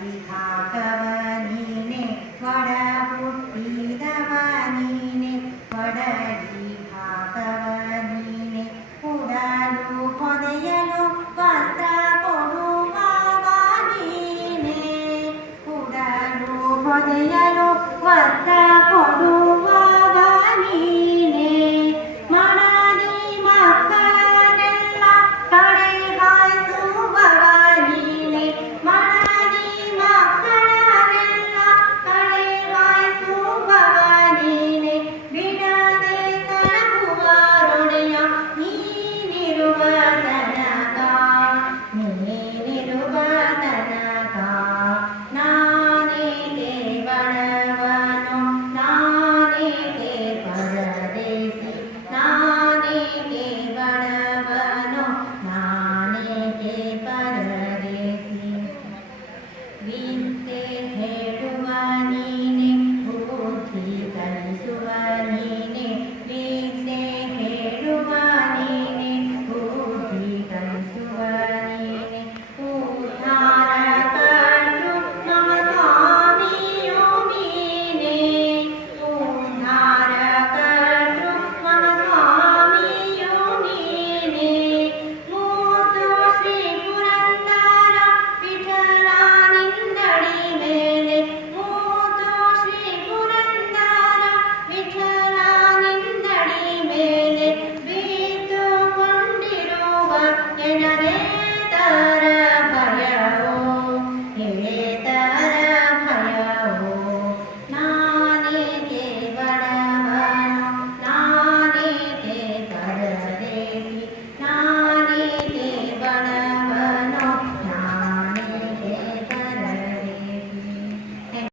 ವಿಭಾಗವ ನೀನೆ ಒಡ ಹುಟ್ಟಿದವ ನೀನೆ ಒಡಗಿ ಭಾಗವ ನೀನೆ ಉಡಲು ಹೊದೆಯಲು ವಸ್ತ್ರ ಕೊಡುವವ ನೀನೆ ಉಡಲು ಹೊದೆಯಲು ವಸ್ತ್ರ ಕೊಡುವವ ನೀನೆ ಮಡದಿ ಮಕ್ಕಳನ್ನೆಲ್ಲ ಕಡೆ ಹಾಯಿಸುವವ ನೀನೆ ಮಡದಿ ಮಕ್ಕಳನ್ನೆಲ್ಲ ಕಡೆ ಹಾಯಿಸುವವ ನೀನೆ ಬಿಡದೆ ಸಲಹುವರೊಡೆಯ ನೀನಿರುವ ತನಕ ನೀನಿರುವ ತನಕ ನಾನೇಕೆ ಬಡವನು ನಾನೇಕೆ ಪರದೇಸಿ ನಾನೇಕೆ ಬಡವನು ನಾನೇಕೆ ಪರದೇಸಿ ವಿದ್ಯೆ ಹೇಳುವ ನೀ